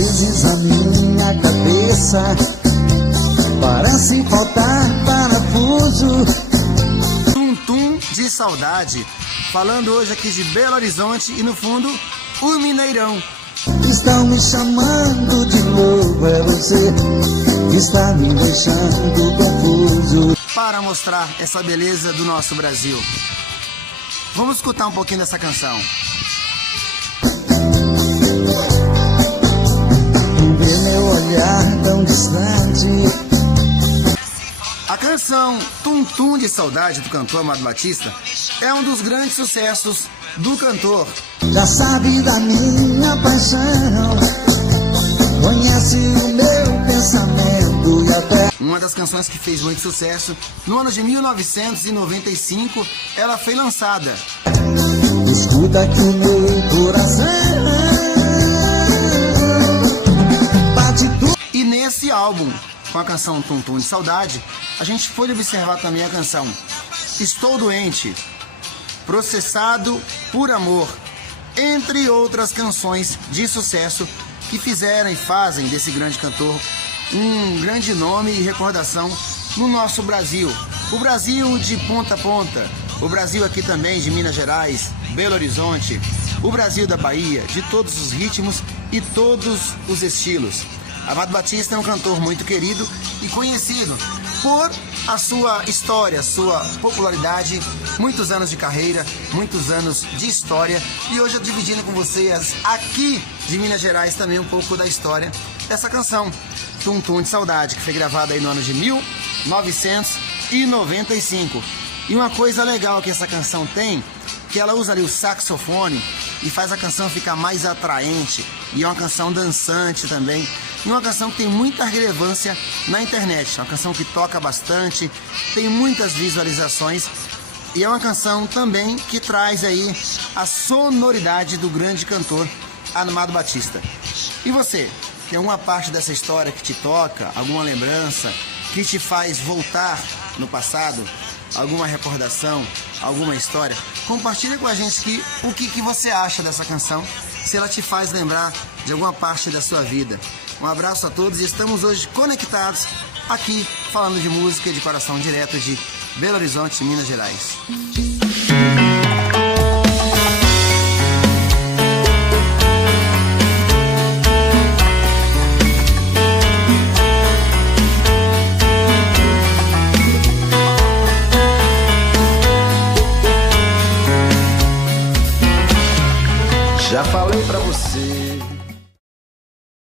vezes a minha cabeça parece faltar parafuso. Tum Tum de Saudade, falando hoje aqui de Belo Horizonte e no fundo o Mineirão. Estão me chamando de novo, é você que está me deixando confuso. Para mostrar essa beleza do nosso Brasil, vamos escutar um pouquinho dessa canção. Vê meu olhar tão distante. A canção Tum Tum de Saudade do cantor Amado Batista é um dos grandes sucessos do cantor. Já sabe da minha paixão, conhece o meu pensamento e até... Uma das canções que fez muito sucesso, no ano de 1995, ela foi lançada. Escuta que o meu coração bate tudo. E nesse álbum, com a canção Tum Tum de Saudade, a gente foi observar também a canção Estou Doente, Processado por Amor, entre outras canções de sucesso que fizeram e fazem desse grande cantor um grande nome e recordação no nosso Brasil. O Brasil de ponta a ponta, o Brasil aqui também de Minas Gerais, Belo Horizonte, o Brasil da Bahia, de todos os ritmos e todos os estilos. Amado Batista é um cantor muito querido e conhecido por a sua história, sua popularidade, muitos anos de carreira, muitos anos de história, e hoje eu dividindo com vocês aqui de Minas Gerais também um pouco da história dessa canção, Tum Tum de Saudade, que foi gravada aí no ano de 1995. E uma coisa legal que essa canção tem, que ela usa ali o saxofone e faz a canção ficar mais atraente, e é uma canção dançante também. E uma canção que tem muita relevância na internet, uma canção que toca bastante, tem muitas visualizações, e é uma canção também que traz aí a sonoridade do grande cantor Amado Batista. E você, tem alguma parte dessa história que te toca, alguma lembrança que te faz voltar no passado, alguma recordação, alguma história? Compartilha com a gente o que você acha dessa canção, se ela te faz lembrar de alguma parte da sua vida. Um abraço a todos e estamos hoje conectados aqui falando de música de coração direto de Belo Horizonte, Minas Gerais.